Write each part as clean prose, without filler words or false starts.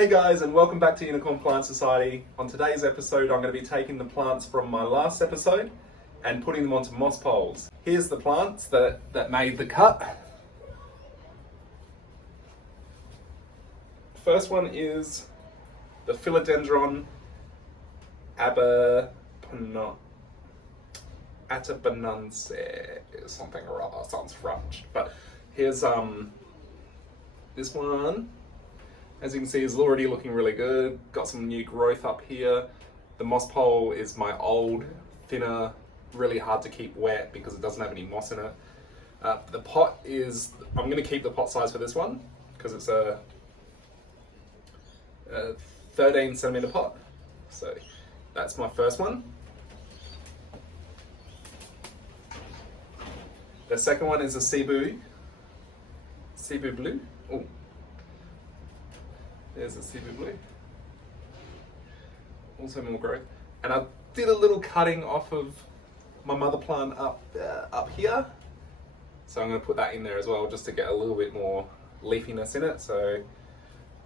Hey guys, and welcome back to Unicorn Plant Society. On today's episode, I'm going to be taking the plants from my last episode and putting them onto moss poles. Here's the plants that made the cut. First one is the Philodendron Atabapoense, something or other, sounds French. But here's this one. As you can see, is already looking really good. Got some new growth up here. The moss pole is my old, thinner, really hard to keep wet because it doesn't have any moss in it. The pot is, I'm going to keep the pot size for this one because it's a 13 centimeter pot. So that's my first one. The second one is a Cebu blue. Oh. There's a Cebu blue. Also more growth. And I did a little cutting off of my mother plant up here. So I'm going to put that in there as well just to get a little bit more leafiness in it. So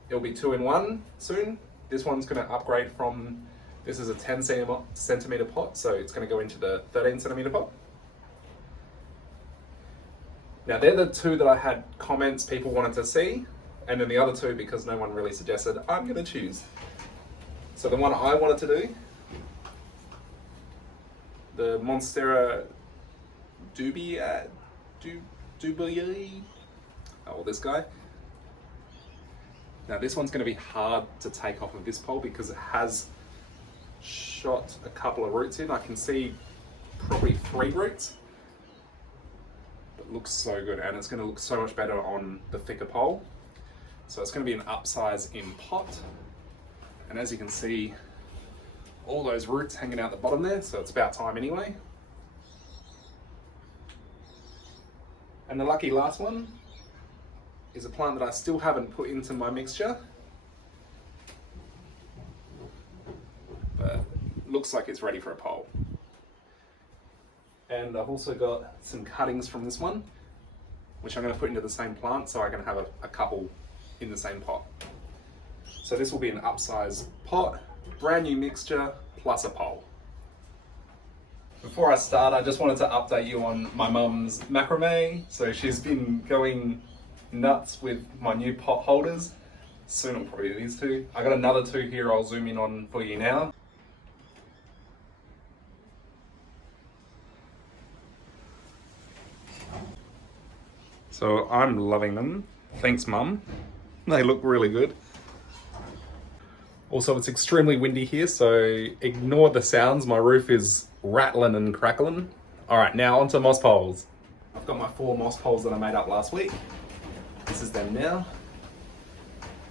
it'll be 2-in-1 soon. This one's going to upgrade from, this is a 10 centimeter pot, so it's going to go into the 13 centimeter pot. Now they're the two that I had comments people wanted to see. And then the other two, because no one really suggested, I'm going to choose. So the one I wanted to do, the Monstera Dubia, oh, this guy. Now this one's going to be hard to take off of this pole because it has shot a couple of roots in. I can see probably 3 roots. But it looks so good, and it's going to look so much better on the thicker pole. So it's going to be an upsize in pot, and as you can see, all those roots hanging out the bottom there, so it's about time anyway. And the lucky last one is a plant that I still haven't put into my mixture, but looks like it's ready for a pole. And I've also got some cuttings from this one, which I'm going to put into the same plant so I can have a couple in the same pot. So this will be an upsize pot, brand new mixture, plus a pole. Before I start, I just wanted to update you on my mum's macrame. So she's been going nuts with my new pot holders. Soon it'll probably be these two. I got another 2 here I'll zoom in on for you now. So I'm loving them. Thanks, Mum. They look really good. Also, it's extremely windy here, so ignore the sounds. My roof is rattling and crackling. All right, now onto moss poles. I've got my 4 moss poles that I made up last week. This is them now.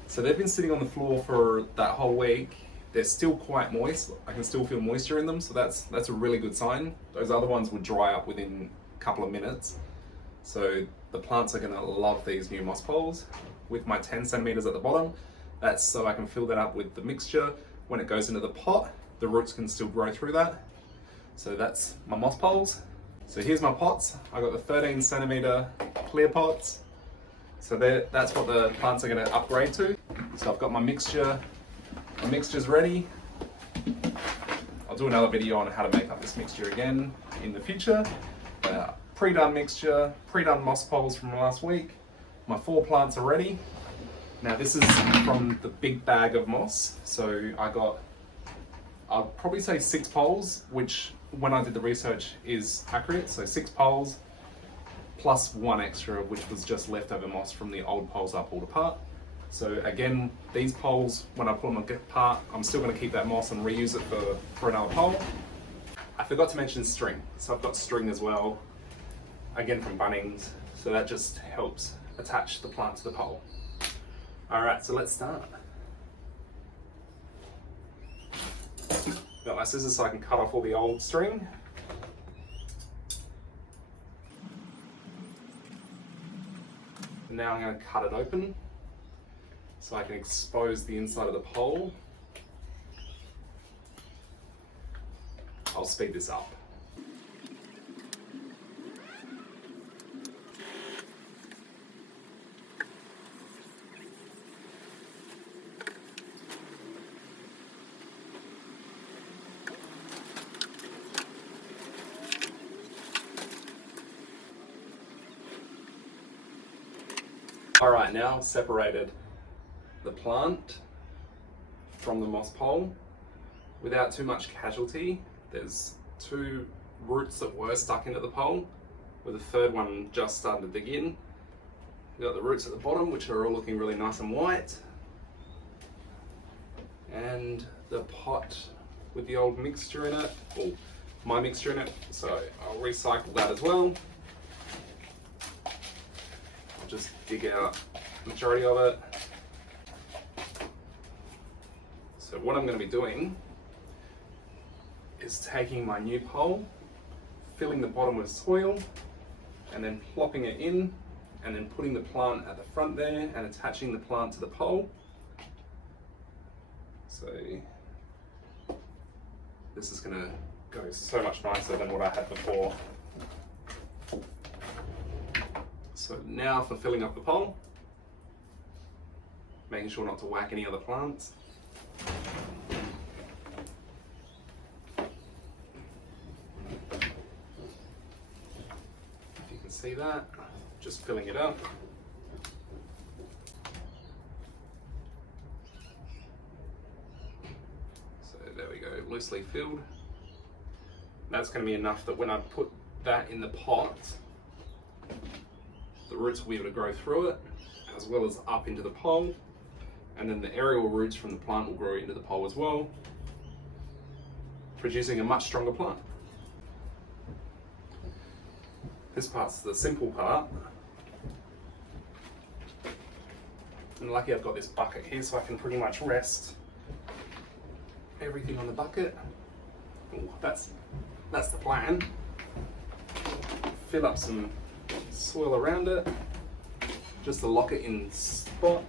So they've been sitting on the floor for that whole week. They're still quite moist. I can still feel moisture in them, so that's a really good sign. Those other ones would dry up within a couple of minutes. So the plants are going to love these new moss poles with my 10 centimeters at the bottom. That's so I can fill that up with the mixture. When it goes into the pot, the roots can still grow through that. So that's my moss poles. So here's my pots. I got the 13 centimeter clear pots. So that's what the plants are going to upgrade to. So I've got my mixture. My mixture's ready. I'll do another video on how to make up this mixture again in the future. Pre-done mixture, pre-done moss poles from last week. My 4 plants are ready. Now this is from the big bag of moss. So I'll probably say 6 poles, which when I did the research is accurate. So 6 poles plus 1 extra, which was just leftover moss from the old poles I pulled apart. So again, these poles, when I pull them apart, I'm still going to keep that moss and reuse it for another pole. I forgot to mention string. So I've got string as well, again from Bunnings. So that just helps attach the plant to the pole. All right, so let's start. Got my scissors so I can cut off all the old string. Now I'm going to cut it open so I can expose the inside of the pole. I'll speed this up. All right, now I've separated the plant from the moss pole without too much casualty. There's 2 roots that were stuck into the pole, with a 3rd one just starting to dig in. We've got the roots at the bottom, which are all looking really nice and white. And the pot with the old mixture in it, or my mixture in it, so I'll recycle that as well. I'll just dig out the majority of it. So what I'm going to be doing is taking my new pole, filling the bottom with soil, and then plopping it in, and then putting the plant at the front there and attaching the plant to the pole. So this is going to go so much nicer than what I had before. So now for filling up the pole, making sure not to whack any other plants. If you can see that, just filling it up. So there we go, loosely filled. That's going to be enough that when I put that in the pot, the roots will be able to grow through it, as well as up into the pole, and then the aerial roots from the plant will grow into the pole as well, producing a much stronger plant. This part's the simple part. I'm lucky I've got this bucket here, so I can pretty much rest everything on the bucket. Ooh, that's the plan. Fill up some soil around it, just to lock it in spot.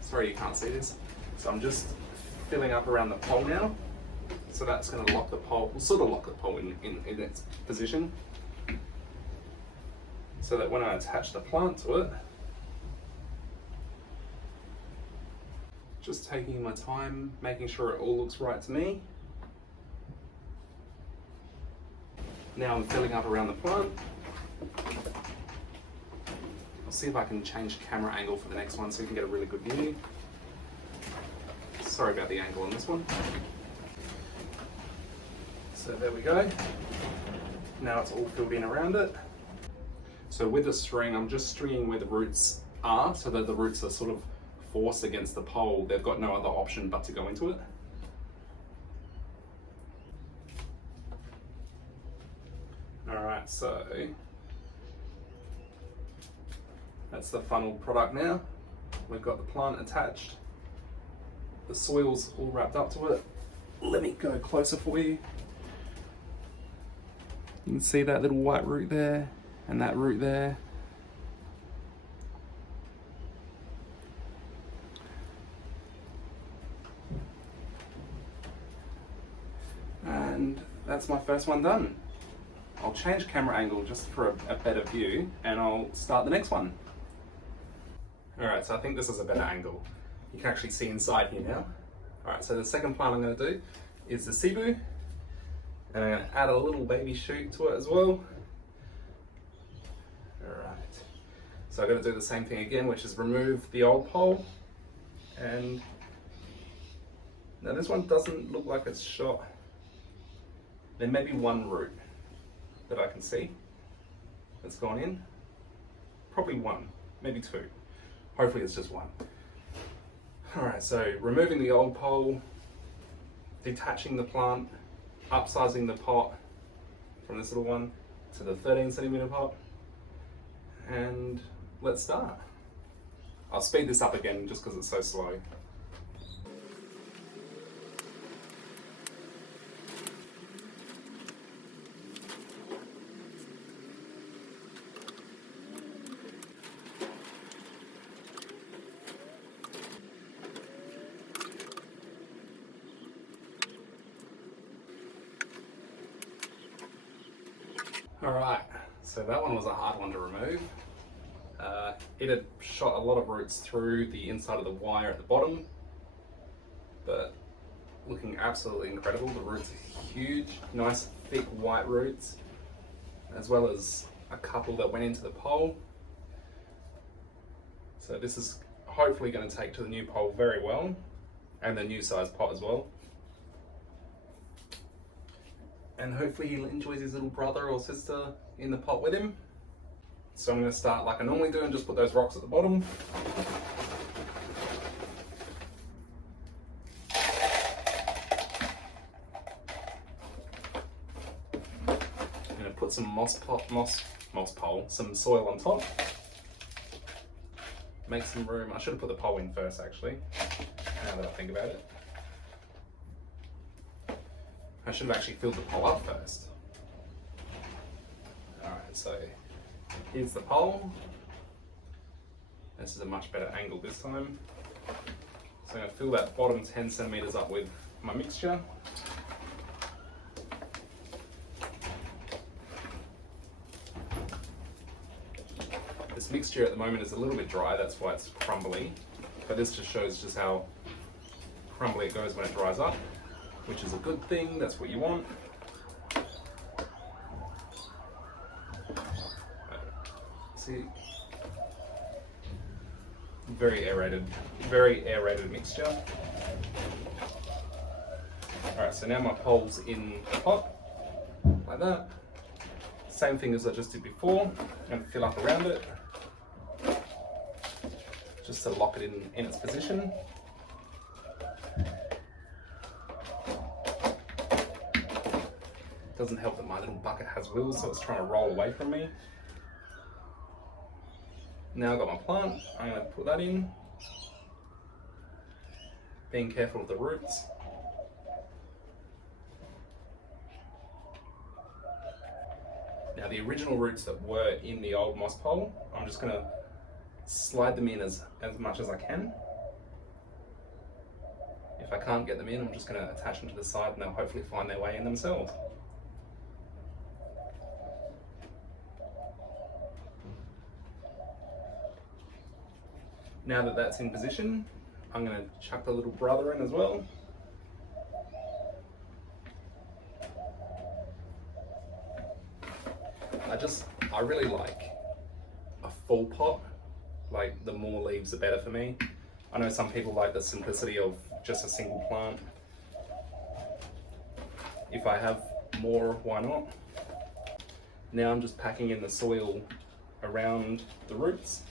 Sorry you can't see this. So I'm just filling up around the pole now. So that's going to lock the pole, sort of lock the pole in its position. So that when I attach the plant to it, just taking my time, making sure it all looks right to me. Now I'm filling up around the plant. I'll see if I can change camera angle for the next one so you can get a really good view. Sorry about the angle on this one. So there we go. Now it's all filled in around it. So with the string, I'm just stringing where the roots are so that the roots are sort of forced against the pole. They've got no other option but to go into it. Alright, so that's the final product now. We've got the plant attached. The soil's all wrapped up to it. Let me go closer for you. You can see that little white root there and that root there. And that's my first one done. I'll change camera angle just for a better view and I'll start the next one. Alright, so I think this is a better angle. You can actually see inside here now. Alright, so the second plant I'm going to do is the Cebu. And I'm going to add a little baby shoot to it as well. Alright, so I'm going to do the same thing again, which is remove the old pole. And now this one doesn't look like it's shot. There may be one root that I can see that's gone in. Probably one, maybe two. Hopefully it's just one. Alright, so removing the old pole, detaching the plant, upsizing the pot from this little one to the 13 centimeter pot, and let's start. I'll speed this up again just because it's so slow. Alright, so that one was a hard one to remove. It had shot a lot of roots through the inside of the wire at the bottom, but looking absolutely incredible. The roots are huge, nice thick white roots, as well as a couple that went into the pole. So this is hopefully going to take to the new pole very well, and the new size pot as well. And hopefully he enjoys his little brother or sister in the pot with him. So I'm going to start like I normally do and just put those rocks at the bottom. I'm going to put some moss pole, some soil on top. Make some room. I should have put the pole in first actually, now that I think about it. I should have actually filled the pole up first. Alright, so here's the pole. This is a much better angle this time. So I'm going to fill that bottom 10 centimeters up with my mixture. This mixture at the moment is a little bit dry, that's why it's crumbly. But this just shows just how crumbly it goes when it dries up, which is a good thing, that's what you want. See, very aerated mixture. Alright, so now my pole's in the pot, like that. Same thing as I just did before, I'm going to fill up around it, just to lock it in its position. Doesn't help that my little bucket has wheels, so it's trying to roll away from me. Now I've got my plant, I'm going to put that in. Being careful of the roots. Now the original roots that were in the old moss pole, I'm just going to slide them in as much as I can. If I can't get them in, I'm just going to attach them to the side and they'll hopefully find their way in themselves. Now that that's in position, I'm going to chuck the little brother in as well. I really like a full pot, like the more leaves the better for me. I know some people like the simplicity of just a single plant. If I have more, why not? Now I'm just packing in the soil around the roots,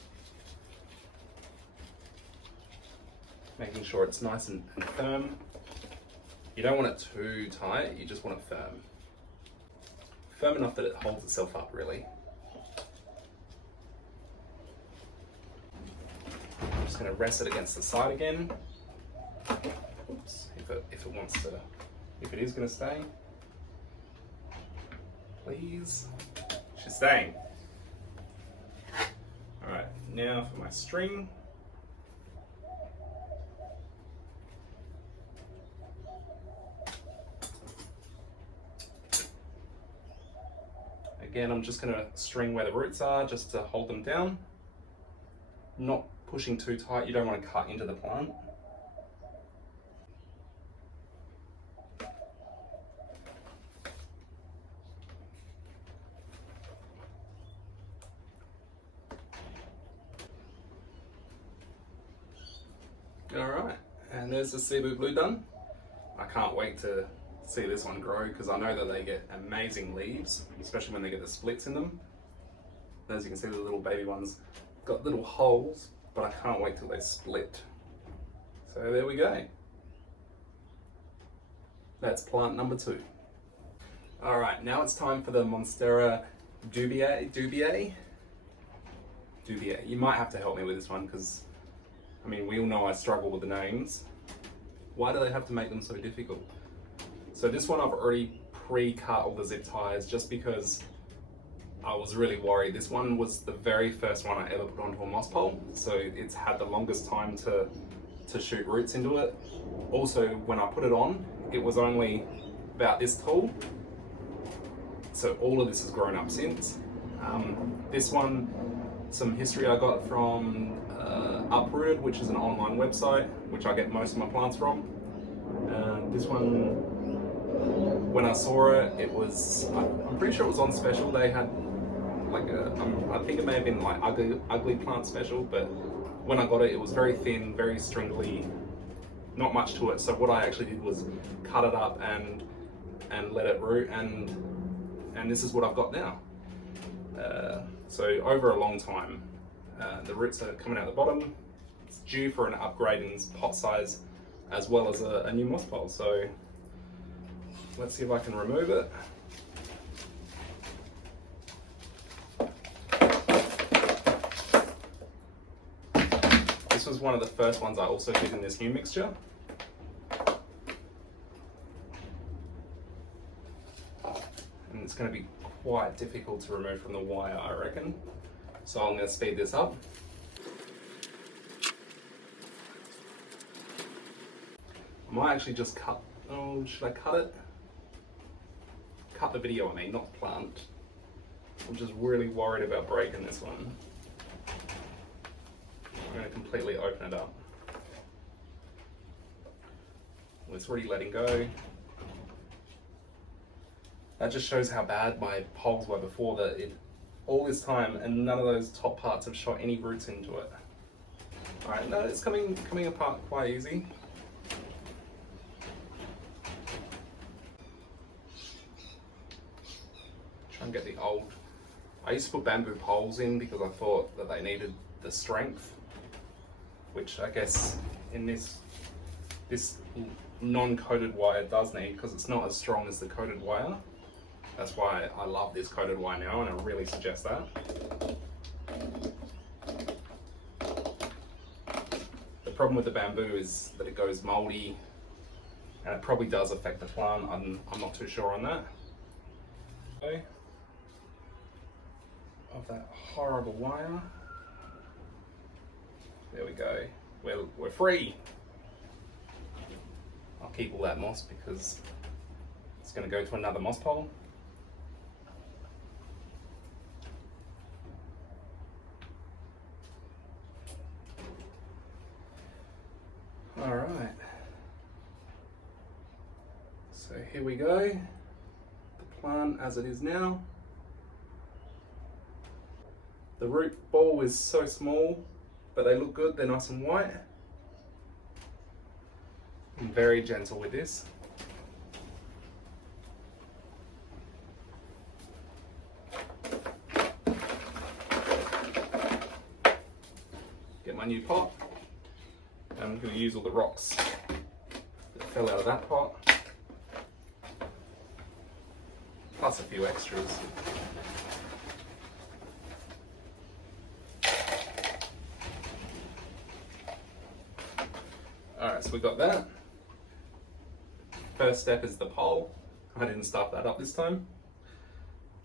making sure it's nice and firm. You don't want it too tight, you just want it firm. Firm enough that it holds itself up, really. I'm just going to rest it against the side again. Oops, if it is going to stay. Please. She's staying. Alright, now for my string. Again, I'm just going to string where the roots are just to hold them down. Not pushing too tight, you don't want to cut into the plant. Alright, and there's the Cebu blue done. I can't wait to see this one grow because I know that they get amazing leaves, especially when they get the splits in them. As you can see, the little baby ones got little holes, but I can't wait till they split. So there we go. That's plant number 2. Alright, now it's time for the Monstera Dubia. You might have to help me with this one because, I mean, we all know I struggle with the names. Why do they have to make them so difficult? So this one I've already pre-cut all the zip ties just because I was really worried. This one was the very first one I ever put onto a moss pole, so it's had the longest time to shoot roots into it. Also, when I put it on, it was only about this tall, so all of this has grown up since. This one, some history I got from Uprooted, which is an online website, which I get most of my plants from. This one, when I saw it, it was, I'm pretty sure it was on special. They had like I think it may have been like ugly plant special, but when I got it, it was very thin, very stringly, not much to it. So what I actually did was cut it up and let it root, and this is what I've got now. So over a long time, the roots are coming out the bottom. It's due for an upgrade in pot size, as well as a new moss pole. So let's see if I can remove it. This was one of the first ones I also did in this new mixture. And it's going to be quite difficult to remove from the wire, I reckon. So I'm going to speed this up. I might actually just cut, oh, should I cut it? Cut the video, I mean, not the plant. I'm just really worried about breaking this one. I'm going to completely open it up. Well, it's already letting go. That just shows how bad my poles were before, that all this time and none of those top parts have shot any roots into it. Alright, no, it's coming apart quite easy. Try and get the old... I used to put bamboo poles in because I thought that they needed the strength, which I guess in this non-coated wire does need, because it's not as strong as the coated wire. That's why I love this coated wire now, and I really suggest that. The problem with the bamboo is that it goes moldy, and it probably does affect the plant. I'm not too sure on that. Okay. Of that horrible wire. There we go. We're free. I'll keep all that moss because it's going to go to another moss pole. All right. So here we go. The plant as it is now. The root ball is so small, but they look good. They're nice and white. I'm very gentle with this. Get my new pot. I'm going to use all the rocks that fell out of that pot, plus a few extras. Alright, so we got that. First step is the pole. I didn't start that up this time.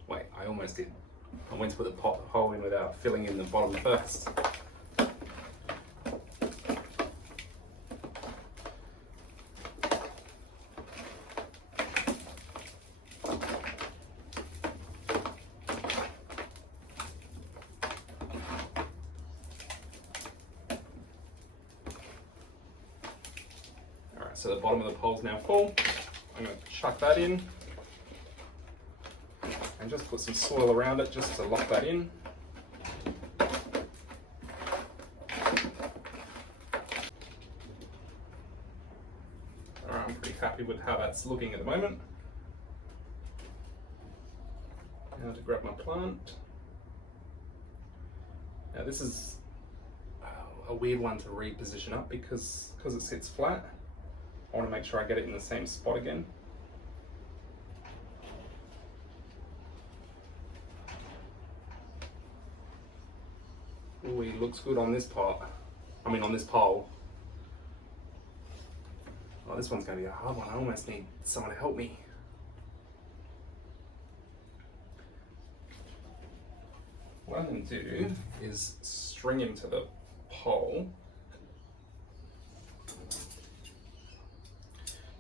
Wait, I almost did. I went to put the hole in without filling in the bottom first. So the bottom of the pole's now full. I'm going to chuck that in and just put some soil around it just to lock that in. Alright, I'm pretty happy with how that's looking at the moment. Now to grab my plant. Now this is a weird one to reposition up because it sits flat. I want to make sure I get it in the same spot again. Ooh, he looks good on this pot. I mean on this pole. Oh, this one's going to be a hard one. I almost need someone to help me. What I'm going to do is string him to the pole.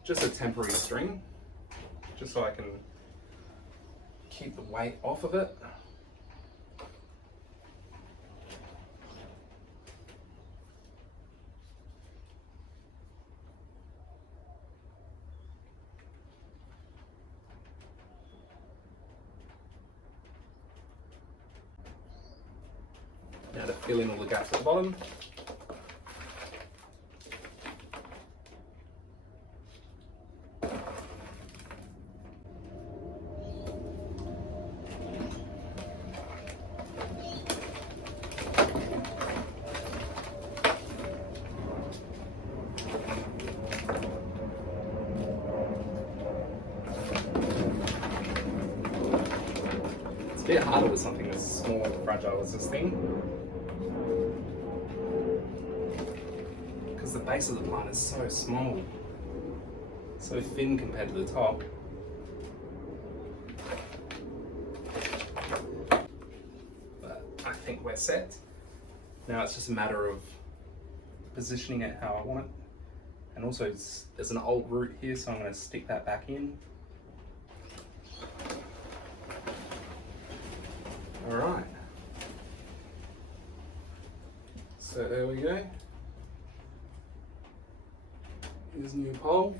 Just a temporary string, just so I can keep the weight off of it. Now to fill in all the gaps at the bottom. bit harder with something as small and fragile as this thing. Because the base of the plant is so small. So thin compared to the top. But I think we're set. Now it's just a matter of positioning it how I want it. And also there's an old root here, so I'm going to stick that back in. Alright. So there we go. Here's a new pole.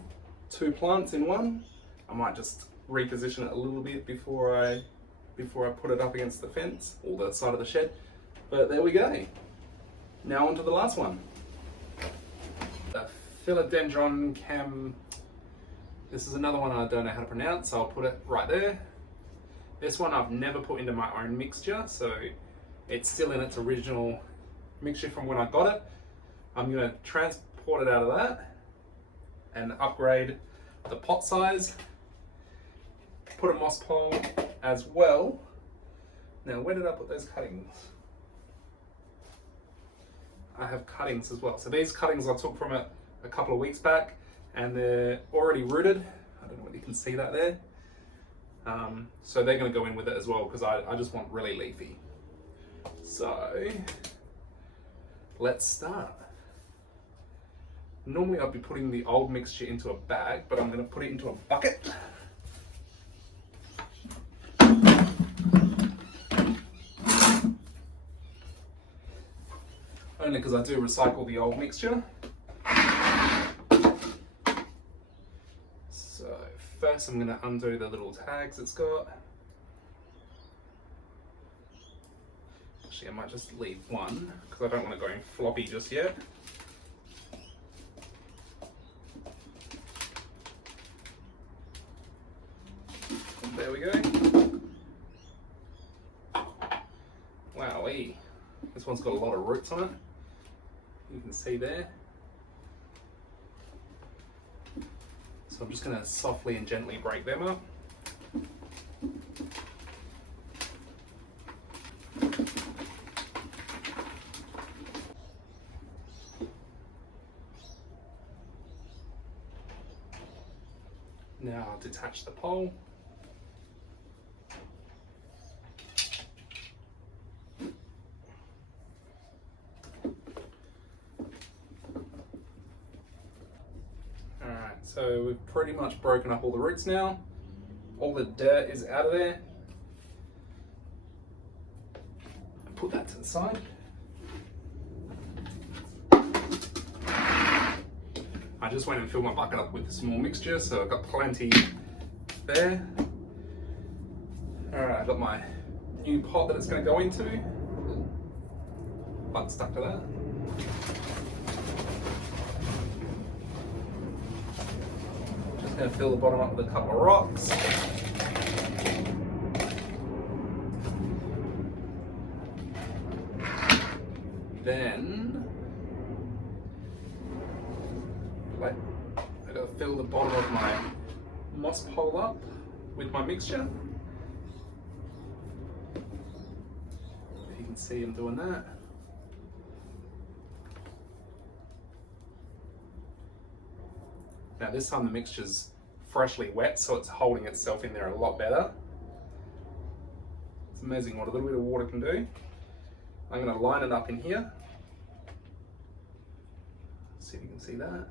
2 plants in one. I might just reposition it a little bit before I put it up against the fence or the side of the shed. But there we go. Now on to the last one. The Philodendron This is another one I don't know how to pronounce, so I'll put it right there. This one I've never put into my own mixture, so it's still in its original mixture from when I got it. I'm going to transport it out of that and upgrade the pot size. Put a moss pole as well. Now, where did I put those cuttings? I have cuttings as well. So these cuttings I took from it a couple of weeks back, and they're already rooted. I don't know whether you can see that there. So they're going to go in with it as well, because I just want really leafy. So let's start. Normally I'd be putting the old mixture into a bag, but I'm going to put it into a bucket. Only because I do recycle the old mixture. So first I'm going to undo the little tags it's got. Actually, I might just leave one because I don't want to go floppy just yet. There we go. Wowee. This one's got a lot of roots on it. You can see there. So I'm just going to softly and gently break them up. Now I'll detach the pole. So we've pretty much broken up all the roots now. All the dirt is out of there. Put that to the side. I just went and filled my bucket up with a small mixture, so I've got plenty there. Alright, I've got my new pot that it's going to go into. Button stuck to that. Going to fill the bottom up with a couple of rocks. Then I've got to fill the bottom of my moss pole up with my mixture. If you can see I'm doing that. Now this time the mixture's freshly wet, so it's holding itself in there a lot better. It's amazing what a little bit of water can do. I'm going to line it up in here. See if you can see that.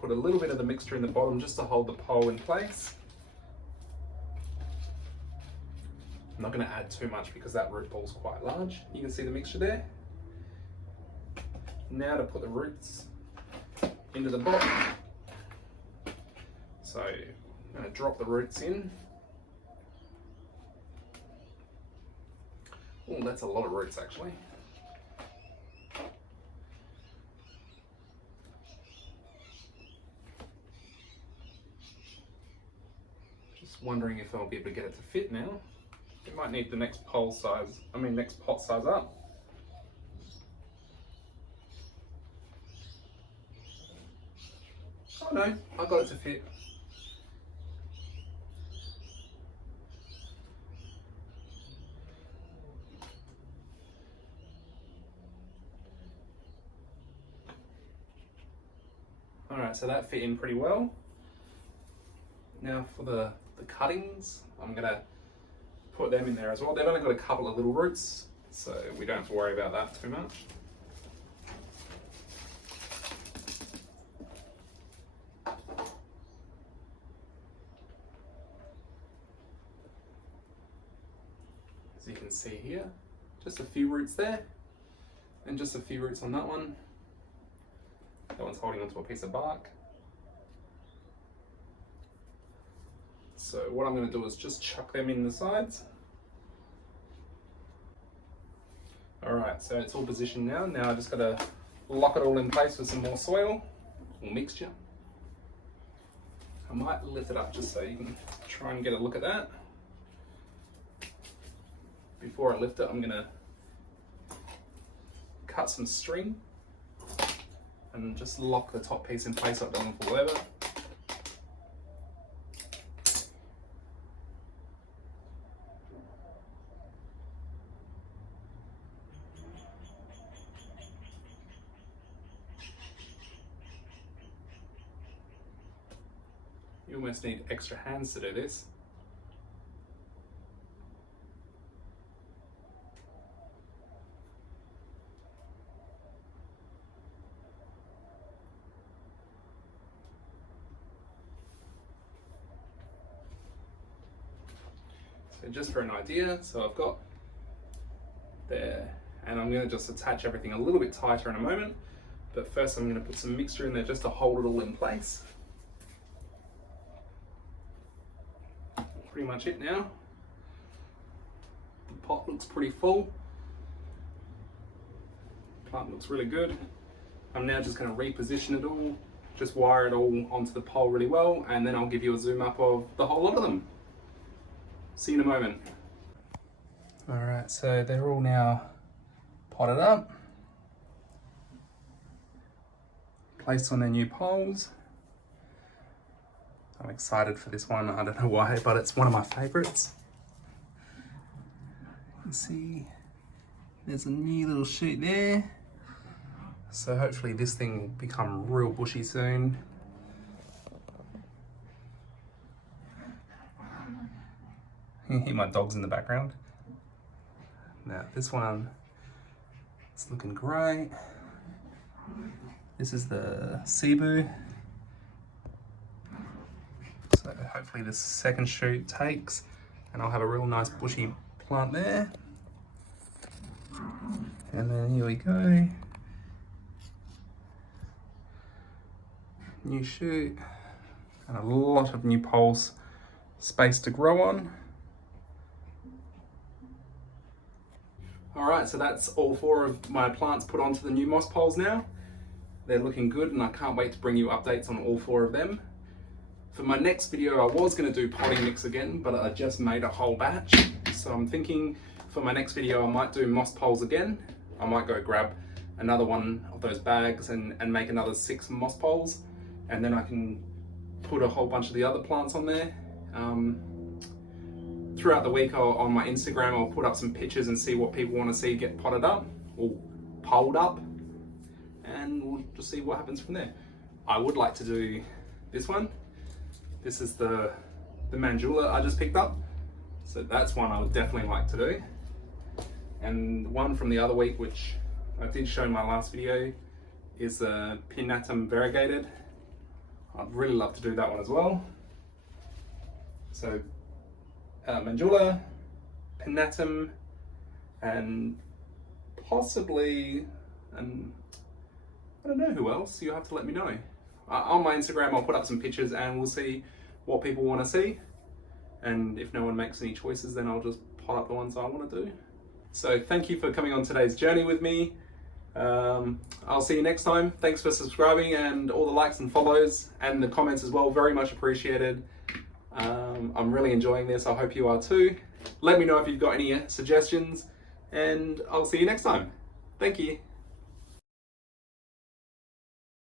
Put a little bit of the mixture in the bottom just to hold the pole in place. I'm not going to add too much because that root ball's quite large. You can see the mixture there. Now to put the roots into the bottom. So I'm going to drop the roots in. Oh, that's a lot of roots actually. Just wondering if I'll be able to get it to fit now. It might need the next pot size up. Oh no, I got it to fit. All right, so that fit in pretty well. Now for the cuttings, I'm gonna put them in there as well. They've only got a couple of little roots, so we don't have to worry about that too much. As you can see here, just a few roots there, and just a few roots on that one. That one's holding onto a piece of bark. So what I'm going to do is just chuck them in the sides. Alright, so it's all positioned now. Now I just got to lock it all in place with some more soil or mixture. I might lift it up just so you can try and get a look at that. Before I lift it, I'm going to cut some string and just lock the top piece in place so it doesn't fall over. You almost need extra hands to do this. So just for an idea, so I've got there, and I'm going to just attach everything a little bit tighter in a moment, but first I'm going to put some mixture in there just to hold it all in place. Pretty much it now. The pot looks pretty full. The plant looks really good. I'm now just going to reposition it all, just wire it all onto the pole really well, and then I'll give you a zoom up of the whole lot of them. See you in a moment. Alright, so they're all now potted up, placed on their new poles. I'm excited for this one, I don't know why, but it's one of my favourites. You can see there's a new little shoot there. So hopefully this thing will become real bushy soon. You can hear my dogs in the background. Now this one, it's looking great. This is the Cebu. So hopefully this second shoot takes and I'll have a real nice bushy plant there. And then here we go. New shoot and a lot of new poles space to grow on. Alright, so that's all 4 of my plants put onto the new moss poles now. They're looking good and I can't wait to bring you updates on all 4 of them. For my next video I was going to do potting mix again, but I just made a whole batch. So I'm thinking for my next video I might do moss poles again. I might go grab another one of those bags and make another 6 moss poles. And then I can put a whole bunch of the other plants on there. Throughout the week on my Instagram I'll put up some pictures and see what people want to see get potted up or poled up, and we'll just see what happens from there. I would like to do this one. This is the Mandula I just picked up, so that's one I would definitely like to do. And one from the other week, which I did show in my last video, is the Pinnatum variegated. I'd really love to do that one as well. So Mandula, Pinnatum, and possibly, and I don't know who else. You'll have to let me know. On my Instagram I'll put up some pictures and we'll see what people want to see. And if no one makes any choices, then I'll just pot up the ones I want to do. So thank you for coming on today's journey with me. I'll see you next time. Thanks for subscribing and all the likes and follows and the comments as well. Very much appreciated. I'm really enjoying this. I hope you are too. Let me know if you've got any suggestions and I'll see you next time. Thank you.